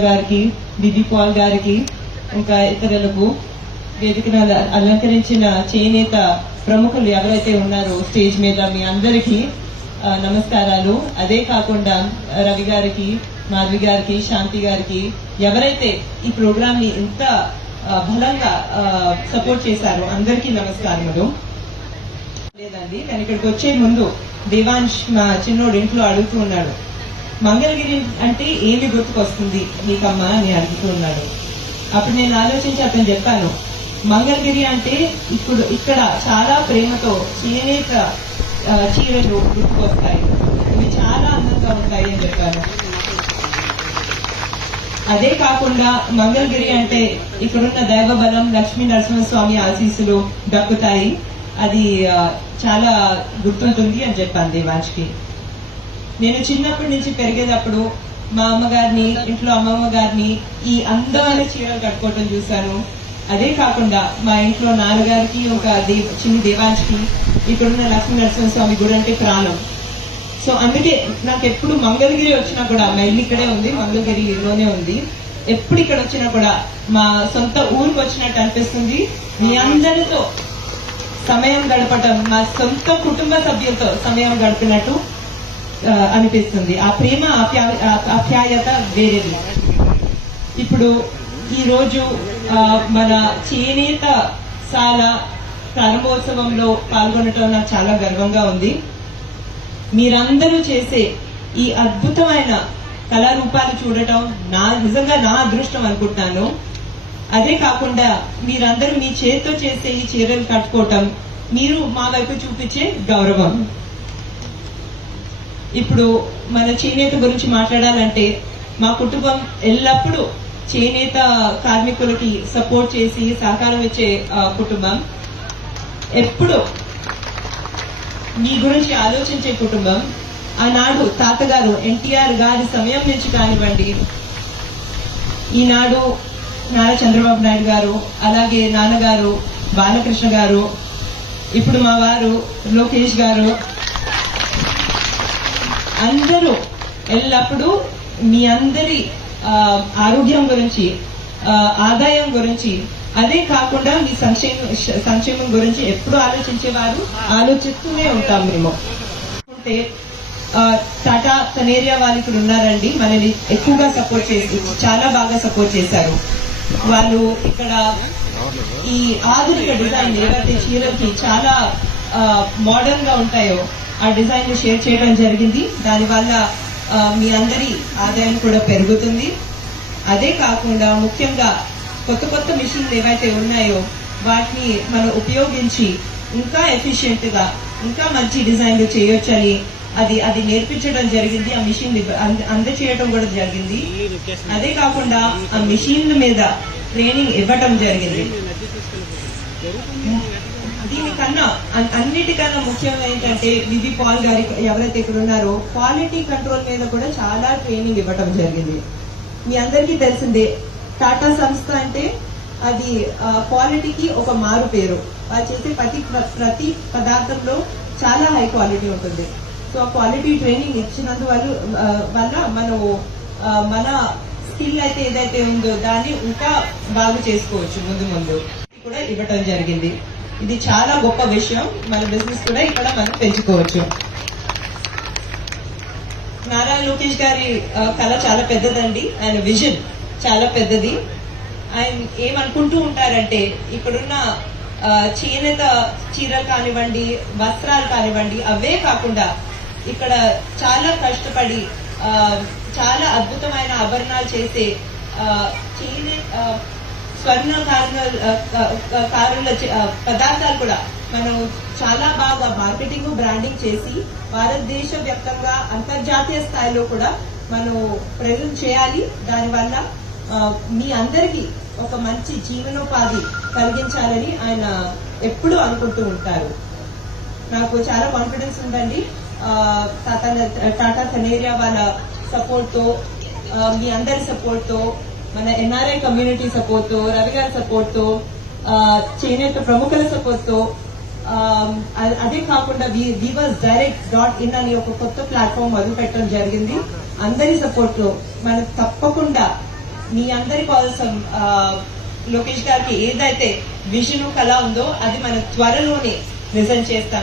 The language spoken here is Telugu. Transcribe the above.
గారికి, బిబి పాల్ గారికి, ఇంకా ఇతరులకు, వేదికను అలంకరించిన చేనేత ప్రముఖులు ఎవరైతే ఉన్నారో స్టేజ్ మీద మీ అందరికీ నమస్కారాలు. అదే కాకుండా రవి గారికి, మాధవి గారికి, శాంతి గారికి, ఎవరైతే ఈ ప్రోగ్రామ్ ని ఇంత బలంగా సపోర్ట్ చేశారో అందరికీ నమస్కారములు. లేదండి, కానీ ఇక్కడికి వచ్చే ముందు దేవాంశ్ మా చిన్నోడు ఇంట్లో అడుగుతూ ఉన్నాడు, మంగళగిరి అంటే ఏమి గుర్తుకొస్తుంది నీకమ్మా అని అడుగుతూ ఉన్నాడు. అప్పుడు నేను ఆలోచించి అతను చెప్పాను, మంగళగిరి అంటే ఇప్పుడు ఇక్కడ చాలా ప్రేమతో చేనేత చీరలు గుర్తుకొస్తాయి, ఇవి చాలా అందంగా ఉంటాయి అని చెప్పాను. అదే కాకుండా మంగళగిరి అంటే ఇక్కడున్న దైవబలం, లక్ష్మీ నరసింహస్వామి ఆశీస్సులు దక్కుతాయి, అది చాలా గుర్తుంటుంది అని చెప్పాను దేవాంశ్కి. నేను చిన్నప్పటి నుంచి పెరిగేటప్పుడు మా అమ్మగారిని, ఇంట్లో అమ్మమ్మ గారిని ఈ అందమైన చీరలు కట్టుకోవటం చూశాను. అదే కాకుండా మా ఇంట్లో నాన్నగారికి, ఒక చిన్న దేవాంశ్కి ఇక్కడున్న లక్ష్మీ నరసింహస్వామి గుడి అంటే ప్రాణం. సో అందుకే నాకు ఎప్పుడు మంగళగిరి వచ్చినా కూడా, మా ఇల్లు ఇక్కడే ఉంది, మంగళగిరిలోనే ఉంది, ఎప్పుడు ఇక్కడ వచ్చినా కూడా మా సొంత ఊరికి వచ్చినట్టు అనిపిస్తుంది. మీ అందరితో సమయం గడపటం, మా సొంత కుటుంబ సభ్యులతో సమయం గడిపినట్టు అనిపిస్తుంది. ఆ ప్రేమ, ఆప్యాయత వేరేది. ఇప్పుడు ఈ రోజు మన చేనేత శాల ప్రారంభోత్సవంలో పాల్గొనటం నాకు చాలా గర్వంగా ఉంది. మీరందరూ చేసే ఈ అద్భుతమైన కళారూపాలు చూడటం నిజంగా నా అదృష్టం అనుకుంటున్నాను. అదే కాకుండా మీరందరూ మీ చేతితో చేసే ఈ చీరలు కట్టుకోవటం మీరు మా వైపు చూపించే గౌరవం. ఇప్పుడు మన చేనేత గురించి మాట్లాడాలంటే, మా కుటుంబం ఎల్లప్పుడూ చేనేత కార్మికులకి సపోర్ట్ చేసి సహకారం ఇచ్చే కుటుంబం, ఎప్పుడు మీ గురించి ఆలోచించే కుటుంబం. ఆనాడు తాతగారు ఎన్టీఆర్ గారి సమయం నుంచి కానివ్వండి, ఈనాడు నారా చంద్రబాబు నాయుడు గారు, అలాగే నాన్నగారు బాలకృష్ణ గారు, ఇప్పుడు మా వారు లోకేష్ గారు, అందరూ ఎల్లప్పుడూ మీ అందరి ఆరోగ్యం గురించి, ఆదాయం గురించి, అదే కాకుండా మీ సంక్షేమం గురించి ఎప్పుడు ఆలోచించేవారు. ఆలోచిస్తూనే ఉంటాం మేము. అంటే టాటా తనేరియా వాళ్ళు ఇక్కడ ఉన్నారండి, మనని ఎక్కువగా సపోర్ట్ చేసి చాలా బాగా సపోర్ట్ చేశారు. వాళ్ళు ఇక్కడ ఈ ఆధునిక డిజైన్ ఏవైతే చీరలకి చాలా మోడర్న్ గా ఉంటాయో ఆ డిజైన్ ను షేర్ చేయడం జరిగింది. దానివల్ల మీ అందరి ఆదాయం కూడా పెరుగుతుంది. అదే కాకుండా ముఖ్యంగా కొత్త కొత్త మిషన్లు ఏవైతే ఉన్నాయో వాటిని మనం ఉపయోగించి ఇంకా ఎఫిషియెంట్ గా, ఇంకా మంచి డిజైన్లు చేయొచ్చని అది నేర్పించడం జరిగింది. ఆ మిషన్ అందచేయడం కూడా జరిగింది. అదే కాకుండా ఆ మిషన్ల మీద ట్రైనింగ్ ఇవ్వటం జరిగింది. దీనికన్నా అన్నిటికన్నా ముఖ్యం ఏంటంటే, బిబి పాల్ గారి ఎవరైతే ఇక్కడ ఉన్నారో క్వాలిటీ కంట్రోల్ మీద కూడా చాలా ట్రైనింగ్ ఇవ్వటం జరిగింది. మీ అందరికీ తెలిసిందే, టాటా సంస్థ అంటే అది క్వాలిటీకి ఒక మారు పేరు. వాళ్ళు చేసే ప్రతి పదార్థంలో చాలా హై క్వాలిటీ ఉంటుంది. సో ఆ క్వాలిటీ ట్రైనింగ్ ఇచ్చినందువల్ల మనం మన స్కిల్ అయితే ఏదైతే ఉందో దాన్ని ఇంకా బాగు చేసుకోవచ్చు. ముందు కూడా ఇవ్వటం జరిగింది. ఇది చాలా గొప్ప విషయం. మన బిజినెస్ కూడా ఇక్కడ మనం పెంచుకోవచ్చు. నారా లోకేష్ గారి కళ చాలా పెద్దదండి, ఆయన విజన్ చాలా పెద్దది. ఆయన ఏమనుకుంటూ ఉంటారంటే, ఇక్కడున్న చేనేత చీరలు కానివ్వండి, వస్త్రాలు కానివ్వండి, అవే కాకుండా ఇక్కడ చాలా కష్టపడి చాలా అద్భుతమైన ఆభరణాలు చేసే స్వర్ణకారుల పదార్థాలు కూడా మనం చాలా బాగా మార్కెటింగ్, బ్రాండింగ్ చేసి భారతదేశ వ్యాప్తంగా అంతర్జాతీయ స్థాయిలో కూడా మనం ప్రజెంట్ చేయాలి. దానివల్ల మీ అందరికీ ఒక మంచి జీవనోపాధి కలిగించాలని ఆయన ఎప్పుడూ అనుకుంటూ ఉంటారు. నాకు చాలా కాన్ఫిడెన్స్ ఉందండి. టాటా తనేరియా వాళ్ళ సపోర్ట్ తో, మీ అందరి సపోర్ట్ తో, మన ఎన్ఆర్ఐ కమ్యూనిటీ సపోర్ట్ తో, రవి గారి సపోర్ట్ తో, చేనేత ప్రముఖుల సపోర్ట్ తో, అదే కాకుండా వీవర్స్ direct.in అని ఒక కొత్త ప్లాట్ఫామ్ మొదలు పెట్టడం జరిగింది. అందరి సపోర్ట్ తో మనం తప్పకుండా మీ అందరి కోసం లోకేష్ గారికి ఏదైతే విజన్ కళ ఉందో అది మనం త్వరలోనే నిజం చేస్తాం.